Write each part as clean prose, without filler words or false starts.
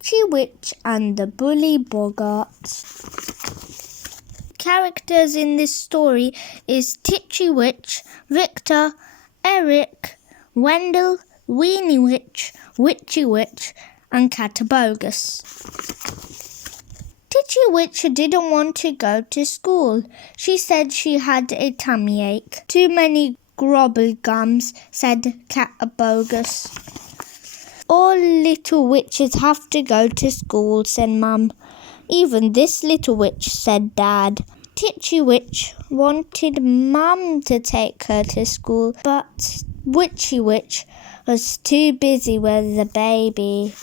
Titchy Witch and the Bully Boggarts. Characters in this story is Titchy Witch, Victor, Eric, Wendell, Weenie Witch, Witchy Witch, and Catabogus. Titchy Witch didn't want to go to school. She said she had a tummy ache. Too many grobble gums, said Catabogus. All little witches have to go to school, said Mum. Even this little witch, said Dad. Titchy Witch wanted Mum to take her to school, but Witchy Witch was too busy with the baby.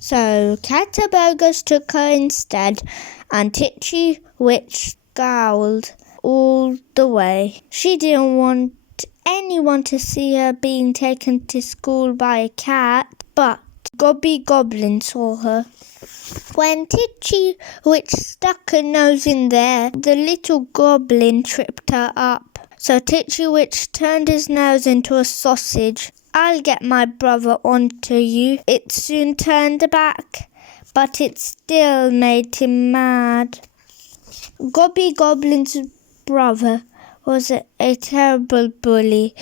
So Catabogus took her instead, and Titchy Witch scowled all the way. She didn't want anyone to see her being taken to school by a cat, but Gobby Goblin saw her. When Titchy Witch stuck her nose in there, the little goblin tripped her up. So Titchy Witch turned his nose into a sausage. I'll get my brother onto you. It soon turned back, but it still made him mad. Gobby Goblin's brother was a terrible bully.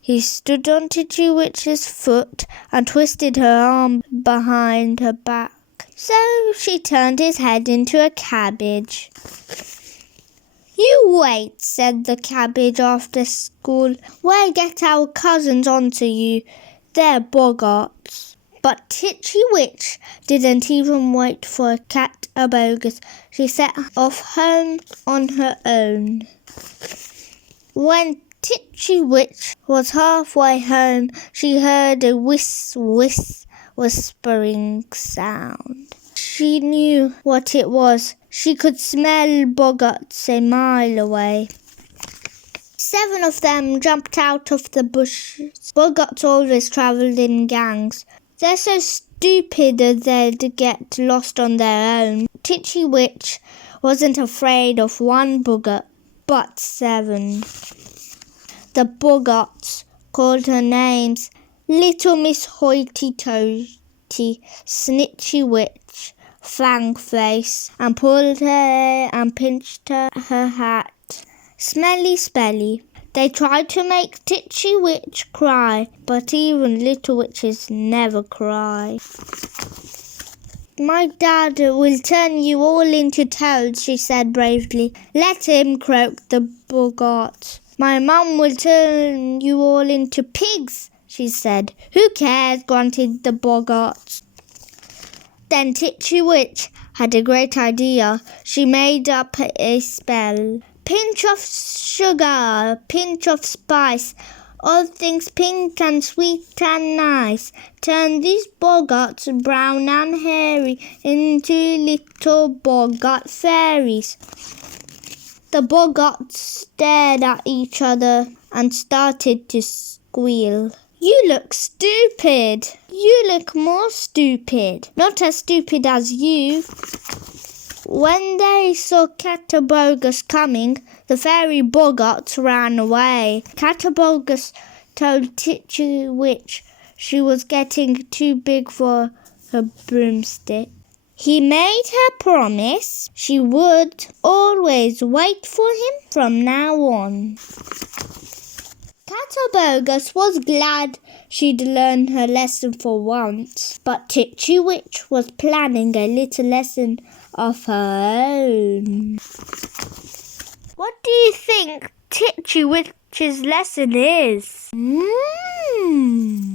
He stood on Titchy Witch's foot and twisted her arm behind her back. So she turned his head into a cabbage. You wait, said the cabbage after school. We'll get our cousins onto you. They're Boggarts. But Titchy Witch didn't even wait for a Catabogus. She set off home on her own. When Titchy Witch was halfway home, she heard a whis-whis whispering sound. She knew what it was. She could smell Boggarts a mile away. 7 of them jumped out of the bushes. Boggarts always travelled in gangs. They're so stupid that they'd get lost on their own. Titchy Witch wasn't afraid of one Boggart, but 7. The Boggarts called her names: Little Miss Hoity-Toity, Snitchy Witch, Fang Face, and pulled her hair and pinched her hat. Smelly Spelly. They tried to make Titchy Witch cry, but even little witches never cry. My dad will turn you all into toads, she said bravely. Let him, croaked the Boggart. My mum will turn you all into pigs, she said. Who cares, grunted the Boggarts. Then Titchy Witch had a great idea. She made up a spell. Pinch of sugar, pinch of spice, all things pink and sweet and nice. Turn these Boggarts, brown and hairy, into little Boggart fairies. The Boggarts stared at each other and started to squeal. You look stupid. You look more stupid. Not as stupid as you. When they saw Catabogus coming, the fairy Boggarts ran away. Catabogus told Titchy Witch she was getting too big for her broomstick. He made her promise she would always wait for him from now on. Catabogus was glad she'd learned her lesson for once, but Titchy Witch was planning a little lesson of her own. What do you think Titchy Witch's lesson is?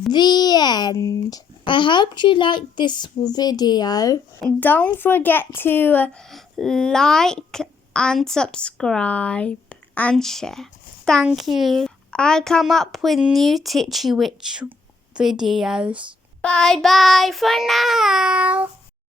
The end. I hope you liked this video. Don't forget to like and subscribe and share. Thank you. I'll come up with new Titchy Witch videos. Bye bye for now.